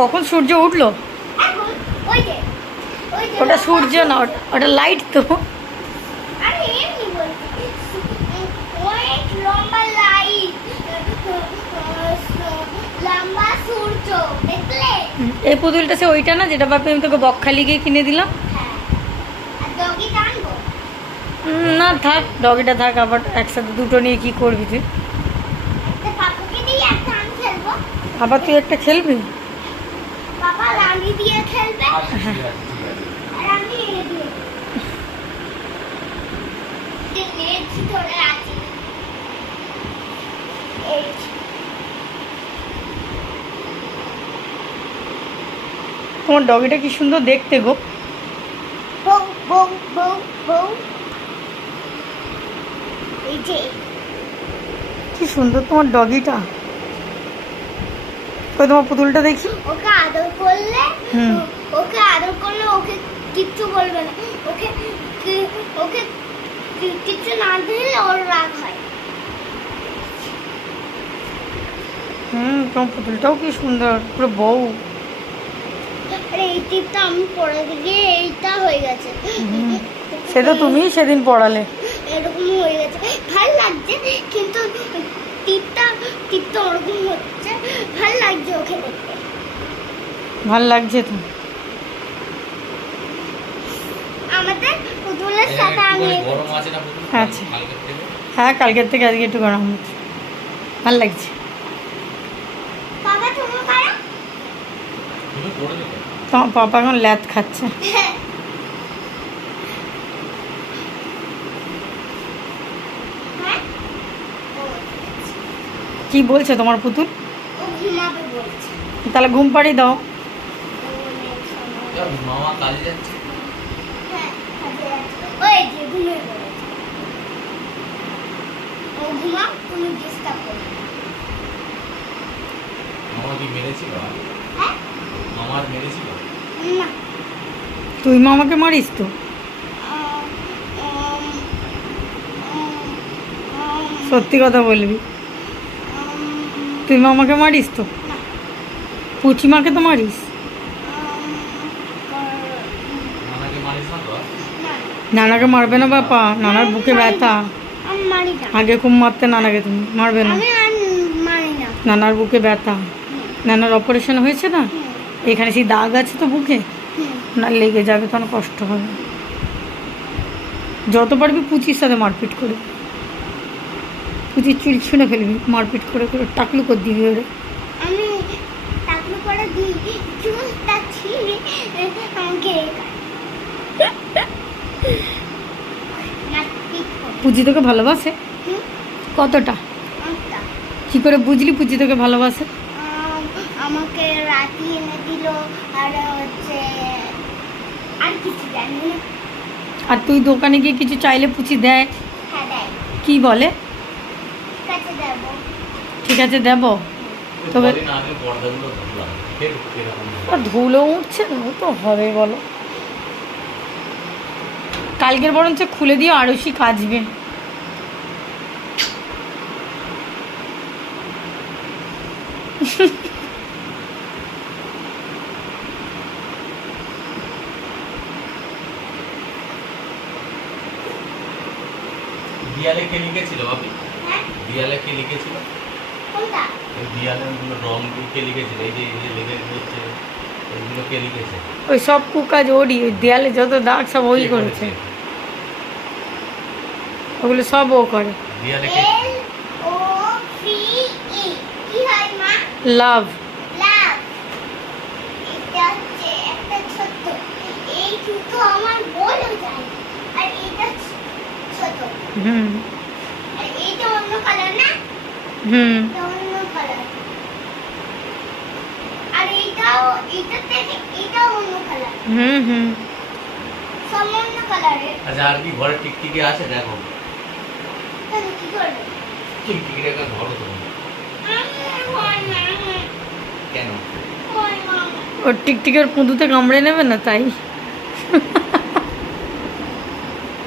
কখন সূর্য উঠলো? ওটা সূর্য না, ওটা লাইট তো। এই পুতুলটা সে ওইটা না যেটা বাপি আমি তোকে বকখালি গিয়ে কিনে দিলাম? না থাক, ডগিটা থাক, আবার একসাথে দুটো নিয়ে কি করবি তুই? আবার তুই একটা খেলবি? তোমার ডগিটা কি সুন্দর দেখতে গো। কি সুন্দর তোমার ডগিটা। কই তোমার পুতুলটা দেখি। ওকে আদর করলে ওকে কিচ্ছু বলবে না। ওকে কিচ্ছু না দিলে ওর রাগ হয়। তোমার পুতুলটাও কি সুন্দর, পুরো বউ। এই টিপটা আমি পড়ে গিয়ে এইটা হয়ে গেছে। সেটা তুমি সেদিন পড়ালে, এরকম হয়ে গেছে। ভালো লাগছে কিন্তু টিপটা ওরকম হচ্ছে। ভালো লাগছে ওকে দেখতে। ভাল লাগছে তো। আমাদের পুতুলের সাথে আমি আচ্ছা হ্যাঁ, কালকের থেকে আজকে একটু গরম হচ্ছে, ভাল লাগছে। বাবা তুমি করো। তোমার পাপা এখন ল্যাদ খাচ্ছে। কি বলছে তোমার পুতুল? তাহলে ঘুম পাড়িয়ে দাও। তুই মামাকে মারিস তো? সত্যি কথা বলবি, তুই মামাকে মারিস তো? পুচিমাকে তো মারিস। নানাকে মারবে না বাপা, নানার বুকে ব্যথা। আগে খুব মারতে নানাকে, তুমি মারবে না। নানার বুকে ব্যথা, নানার অপারেশন হয়েছে না, এখানে সেই দাগ আছে তো বুকে, না লেগে যাবে, তখন কষ্ট হবে। যত পারবি পুচির সাথে মারপিট করবি, পুচির চুল ছুঁড়ে ফেলবি, মারপিট করে করে টাকলু করে দিবি ওরে। পুচি তোকে ভালোবাসে? কতটা? কি করে বুঝলি পুচি তোকে ভালোবাসে? আমাকে রাতি এনে দিল, আর হচ্ছে আর কিছু জানি না। আর তুই দোকানে গিয়ে কিছু চাইলে পুচি দেয়? হ্যাঁ দেয়। কি বলে? ঠিক আছে দেব। তবে ধুলো উঠছে না, তো হবে বলো? কালকের বরঞ্চ খুলে দিয়ে আরশি কাচবে। দিয়ালে কে লিখেছিল বাপি? দিয়ালে কে লিখেছিল? কোনটা? এই দিয়ালে গুলো রং কে লিখেছিল? এই যে লেখা হচ্ছে এগুলো কে লিখেছে? ওই সব কুকাজ ওরই, ওই দেয়ালে যত দাগ সব ওই করেছে, ওগুলো সব ও করে। দিয়ালে কে? LOVE কি হয় মা? লাভ। লাভ। এটা হচ্ছে একটা ছোট, এই দুটো আমার বড় যায়, আর এটা ছোট। আর এইটা অন্য কালার না? এটা অন্য কালার। আর এইটাও, এটা থেকে এটাও অন্য কালার। সব অন্য কালারের। আচ্ছা আর কি ঘরে টিকটিকি আছে দেখো? তাহলে কি করবে? টিকটিকির একটা ধরো তো। কেন? ওর টিকটিকের পুঁদুতে কামড়ে নেবে না তাই।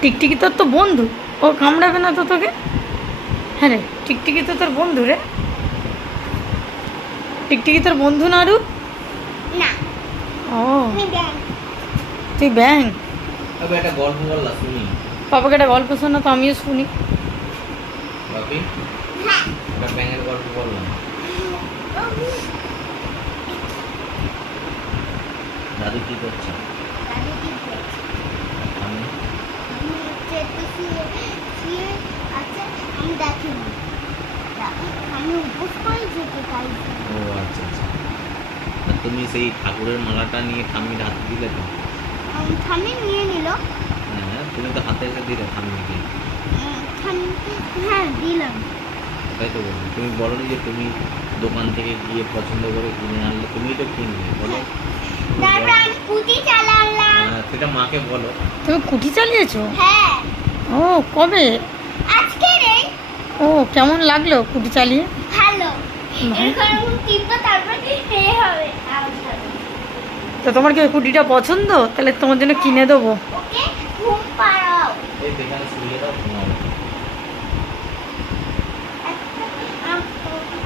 টিকটিকি তোর তো বন্ধু, ও কামড়াবে না তো তোকে? হ্যাঁ রে, টিকটিকি তো তোর বন্ধু রে। টিকটিকি তোর বন্ধু না? আরু না ও আমি ব্যাং। তুই ব্যাং। তবে একটা গল্প বললা শুনি পাপাকে একটা গল্প শোনা তো আমিও শুনি। বাপি হ্যাঁ একটা ব্যাঙের গল্প বললাম। দাদু কি করছে? দাদু কি করছে? আমি আমি হচ্ছে একটু শুয়ে আছে, আমি দেখিনি। আমি উপোস করে যেতে চাই। ও আচ্ছা আচ্ছা। আর তুমি সেই ঠাকুরের মালাটা নিয়ে ঠাম্মির হাতে দিলে তো? ঠাম্মি নিয়ে নিল। হ্যাঁ তুমি তো হাতে এসে দিলে ঠাম্মিকে। হ্যাঁ দিলাম। তাই তো বলছি, তুমি বলোনি যে তুমি দোকান থেকে গিয়ে পছন্দ করে কিনে আনলে, তুমিই তো কিনলে বলো। তারপর আমি স্কুটি চালালাম। সেটা মাকে বলো। তুমি কুটি চালিয়েছো? হ্যাঁ ও কবে? আজকে রে। ও কেমন লাগলো কুটি চালিয়ে? ভালো। ভালো। এরকম টিপবো তারপর এ হবে আওয়াজ হবে। তো তোমার কি ওই কুটিটা পছন্দ? তাহলে তোমার জন্য কিনে দেবো। ওকে ঘুম পাড়াও। এই এখানে শুয়ে দাও, ঘুমাও।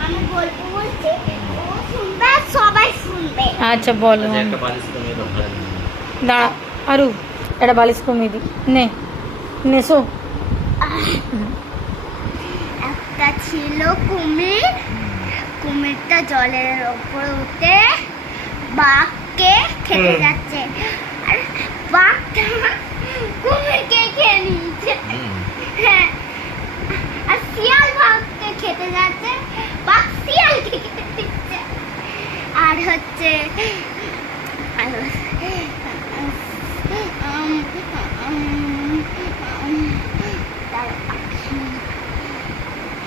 আমি গল্প বলছি, ও শুনবে আর সবাই শুনবে। আচ্ছা বলো। আচ্ছা, একটা বালিশ তুমি তো ভাড়া দিও। দাঁড়া আরু একটা বালিশ কমিয়ে দিই। নে নেশো। একটা ছিল কুমির। কুমিরটা জলের ওপরে উঠে বাঘকে খেতে যাচ্ছে, আর বাঘটা কুমিরকে খেয়ে নিয়েছে। হ্যাঁ, আর শিয়াল বাঘকে খেতে যাচ্ছে, বাঘ শিয়ালকে খেতে দিচ্ছে। আর হচ্ছে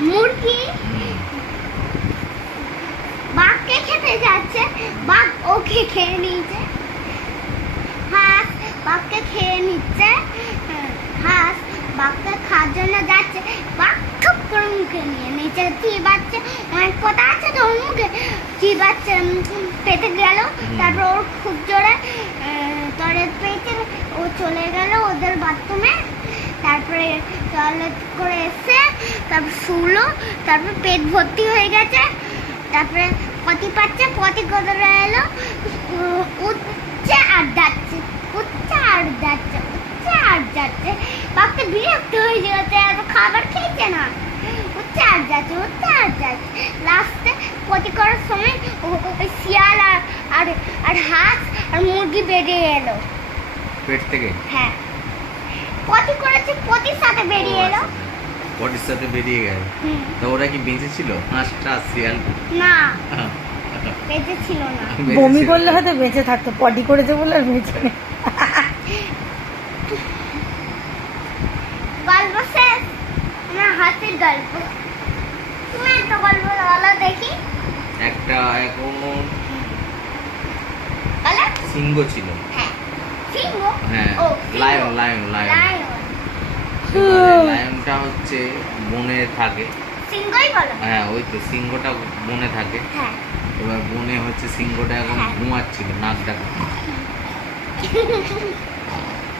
মুরগি বাঘকে খেতে যাচ্ছে, বাঘ ওকে খেয়ে নিয়েছে। হাঁস বাঘকে খেয়ে নিচ্ছে, হাঁস বাঘকে খাওয়ার জন্য যাচ্ছে, বাঘ ঠুক করে মুখে নিয়ে নিচে চিবাচ্ছে। অনেক কথা আছে তো ওর মুখে, চিবাচ্ছে, পেতে গেল। তারপর ওর খুব জোরে টয়লেট পেয়েছে, ও চলে গেল ওদের বাথরুমে। তারপরে টয়লেট করে এসে তারপর শুলো, তারপর পেট ভর্তি হয়ে গেছে। তারপরে পটি পাচ্ছে, পটি করে এলো, উঠছে আর যাচ্ছে, উঠছে আর যাচ্ছে, উঠছে আর যাচ্ছে। বাপটা বিরক্ত হয়ে যাচ্ছে, এত খাবার খেয়েছে না, উঠছে আর যাচ্ছে, উঠছে আর যাচ্ছে। লাস্টে পটি করার সময় ওই শিয়াল আর হাঁস আর মুরগি বেরিয়ে এলো পেট থেকে। হ্যাঁ, পটি করেছে, পটির সাথে বেরিয়ে এলো। পটির সাথে বেরিয়ে গেল। তো ওরা কি বেঁচে ছিল? হাঁসটা শিয়াল না, বেঁচে ছিল না। বমি করলে হয়তো বেঁচে থাকতো, পটি করেছে বলে আর বেঁচে নেই। গল্প শেষ। আমার হাতের গল্প। তুমি একটা গল্প বলো দেখি। একটা এখন বলো। সিংহ ছিল। হ্যাঁ, সিংহ। হ্যাঁ, ও লায়ন লায়ন লায়ন। লায়ন। লায়নটা হচ্ছে বনে থাকে। সিংহই বলো। হ্যাঁ, ওই তো সিংহটা বনে থাকে। হ্যাঁ। এবার বনে হচ্ছে সিংহটা এখন হ্যাঁ। ঘুমাচ্ছিল, নাক ডাকা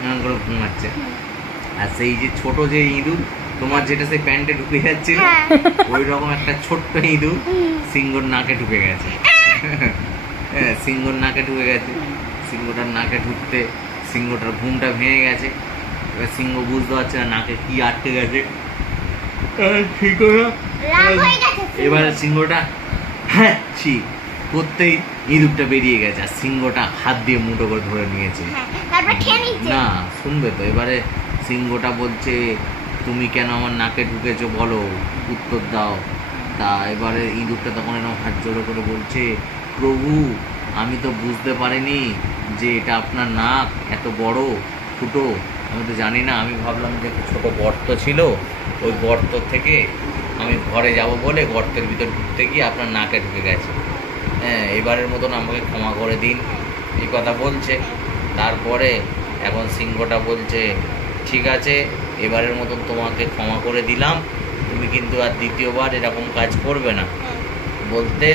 এমন করে ঘুমাচ্ছে। আর সেই যে ছোট যে ইঁদুর তোমার যেটা সেই প্যান্টে ঢুকে যাচ্ছিল, হ্যাঁ। ওই রকম একটা ছোট্ট ইঁদুর সিংহর নাকে ঢুকে গেছে। হ্যাঁ, সিংহর নাকে ঢুকে গেছে। সিংহটার নাকে ঢুকতে সিংহটার ঘুমটা ভেঙে গেছে। এবার সিংহ বুঝতে পারছে না নাকে কি আটকে গেছে। ঠিক হলো। রাগ হয়ে গেছে সিংহ। এবারে সিংহটা হ্যাঁ ছি করতেই ইঁদুরটা বেরিয়ে গেছে, আর সিংহটা হাত দিয়ে মুঠো করে ধরে নিয়েছে। হ্যাঁ, তারপর খেয়ে নিচ্ছে। না, শুনবে তো। এবারে সিংহটা বলছে তুমি কেন আমার নাকে ঢুকেছো বলো, উত্তর দাও। তা এবারে ইঁদুরটা তখন এরকম হাত জোড়ো করে বলছে, প্রভু আমি তো বুঝতে পারিনি যে এটা আপনার নাক এত বড় ফুটো, আমি তো জানি না। আমি ভাবলাম যে একটা ছোটো গর্ত ছিল, ওই গর্ত থেকে আমি ঘরে যাব বলে গর্তের ভিতর ঢুকতে গিয়ে আপনার নাকে ঢুকে গেছে। হ্যাঁ, এবারের মতন আমাকে ক্ষমা করে দিন, এই কথা বলছে। তারপরে এখন সিংহটা বলছে ঠিক আছে, এবারের মতন তোমাকে ক্ষমা করে দিলাম, তুমি কিন্তু আর দ্বিতীয়বার এরকম কাজ করবে না। বলতে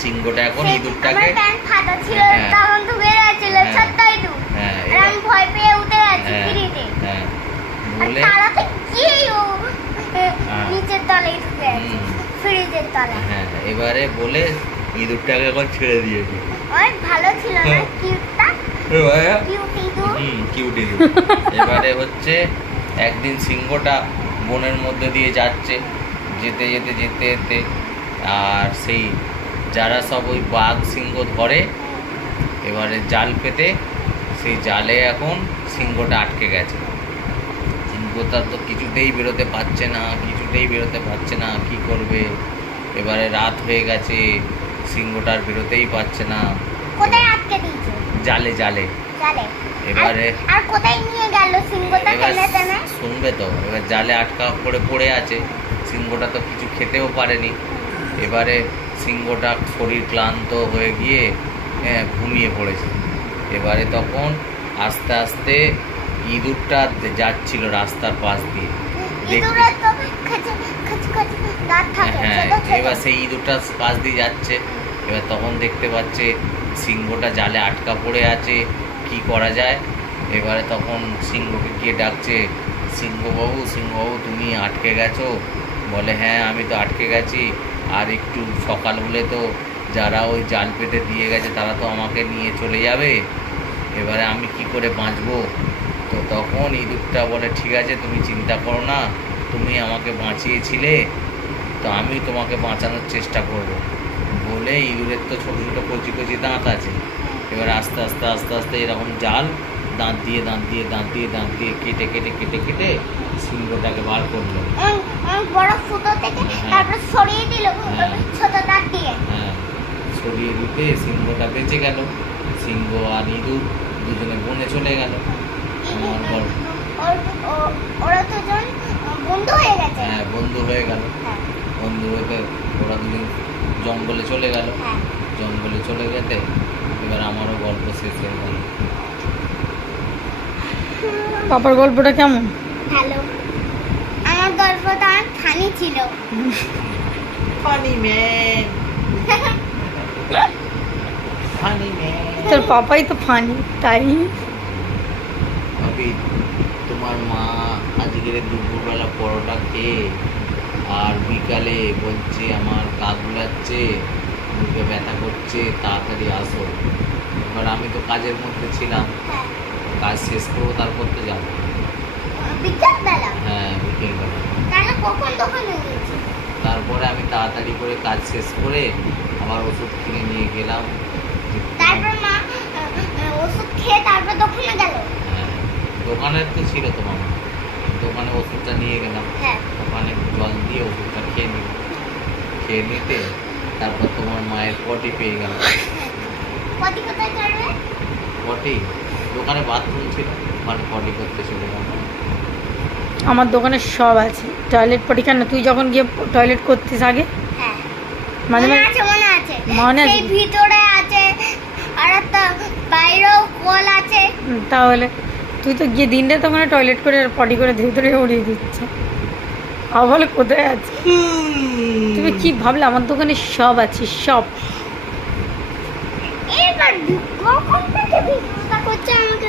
সিংহটা এখন ইঁদুরটাকে আমার প্যান্ট ফাটা ছিল, হ্যাঁ। তখন ঢুকে গেছিল হ্যাঁ। ছোট্ট ইঁদুর। হ্যাঁ, আর আমি ভয় পেয়ে উঠে গেছি হ্যাঁ, ফ্রিতে। হ্যাঁ, আর বলে তাড়াতে গিয়ে ও হ্যাঁ। নিচের তলায় ঢুকে গেছে, হুম। ফ্রিজের তলায়। হ্যাঁ, এবারে বলে ইঁদুরটাকে এখন ছেড়ে দিয়েছে। ওই ভালো ছিল না কিউটটা, কিউট ইঁদুর। কিউট ইঁদুর। এবারে হচ্ছে একদিন সিংহটা বনের মধ্যে দিয়ে যাচ্ছে, যেতে যেতে যেতে যেতে আর সেই যারা সব ওই বাঘ সিংহ ধরে এবারে জাল পেতে সেই জালে এখন সিংহটা আটকে গেছে। সিংহটা তো কিছুতেই বেরোতে পারছে না, কিছুতেই বেরোতে পারছে না, কি করবে? এবারে রাত হয়ে গেছে, সিংহটা আর বেরোতেই পারছে না। কোথায় আটকে দিয়েছে? জালে জালে। জালে। এবারে আর কোথায় নিয়ে গেল সিংহটা এবার টেনে টেনে? শুনবে তো, এবার জালে আটকা পড়ে আছে। সিংহটা তো কিছু খেতেও পারেনি। এবারে সিংহটা শরীর ক্লান্ত হয়ে গিয়ে ঘুমিয়ে পড়েছে। এবারে তখন আস্তে আস্তে ইঁদুরটা যাচ্ছিল রাস্তার পাশ দিয়ে। ইঁদুরের তো খাঁচা খাঁচা দাঁত থাকে, হ্যাঁ, ছোট ছোট। এবার সেই ইঁদুরটা পাশ দিয়ে যাচ্ছে। এবার তখন দেখতে পাচ্ছে সিংহটা জালে আটকা পড়ে আছে, কি করা যায়? এবারে তখন সিংহকে গিয়ে ডাকছে, সিংহবাবু সিংহবাবু তুমি আটকে গেছো? বলে হ্যাঁ আমি তো আটকে গেছি, আর একটু সকাল হলে তো যারা ওই জাল পেতে দিয়ে গেছে তারা তো আমাকে নিয়ে চলে যাবে, এবারে আমি কি করে বাঁচবো? তো তখন ইঁদুরটা বলে ঠিক আছে তুমি চিন্তা করো না, তুমি আমাকে বাঁচিয়েছিলে তো আমি তোমাকে বাঁচানোর চেষ্টা করব। বলে ইঁদুরের তো ছোটো ছোটো কচি কচি দাঁত আছে। এবার আস্তে আস্তে আস্তে আস্তে এরকম জাল দাঁত দিয়ে দাঁত দিয়ে দাঁত দিয়ে দাঁত দিয়ে কেটে কেটে কেটে কেটে সিংহটাকে বার করলো। অনেক বড় ফুটো থেকে তারপর সরিয়ে দিল ছোট দাঁত দিয়ে। হ্যাঁ, সরিয়ে দিতে সিংহটা বেঁচে গেল। সিংহ আর ইঁদুর দুজনে বনে চলে গেল। আমার গল্প। ওরা দুজন বন্ধু হয়ে গেছে। হ্যাঁ, বন্ধু হয়ে গেল। হ্যাঁ, বন্ধু হতে ওরা দুজন জঙ্গলে চলে গেল। হ্যাঁ। জঙ্গলে চলে যেতে এবার আমারও গল্প শেষ হয়ে গেল। পাপার গল্পটা কেমন? ভালো। আমার গল্পটা অনেক ফানি ছিল। Funny man, funny man. তোর পাপাই তো ফানি, তাই ভাবি তোমার মা আজকের দুপুরবেলা পরোটা খেয়ে আর বিকালে বলছে আমার গা গুলাচ্ছে, মুখে ব্যথা করছে, তাড়াতাড়ি আসো। এবার আমি তো কাজের মধ্যে ছিলাম, হ্যাঁ, কাজ শেষ করবো তারপর তো যাবো। বিকেলবেলা। হ্যাঁ, বিকেলবেলা। তাহলে কখন দোকানে গেছি? তারপরে আমি তাড়াতাড়ি করে কাজ শেষ করে আবার ওষুধ কিনে নিয়ে গেলাম। তারপর মা ওষুধ খেয়ে তারপর দোকানে গেল। হ্যাঁ, দোকানের তো ছিল তোমার মা, দোকানে ওষুধটা নিয়ে গেলাম। হ্যাঁ, ওখানে জল দিয়ে ওষুধটা খেয়ে নিলাম। খেয়ে নিতে তারপর তোমার মায়ের পটি পেয়ে গেল। পটি কোথায় করবে? পটি দোকানে বাথরুম ছিল, ওখানে পটি করতে চলে গেল। আমার দোকানে সব আছে। টয়লেট পটি কেন, তুই যখন গিয়ে টয়লেট করতিস আগে হ্যাঁ, মাঝে মনে মাঝে আছে মনে আছে। মনে আছে। সেই ভিতরে আছে আর একটা বাইরেও কল আছে। তাহলে তুই তো গিয়ে দিনটা তো ওখানে টয়লেট করে আর পটি করে ধীরে ধীরে উড়িয়ে দিচ্ছে। আর বলে কোথায় আছে? তুমি কি ভাবলে? আমার দোকানে সব আছে, সব। এবার কখন থেকে ভিডিওটা করছে আমাকে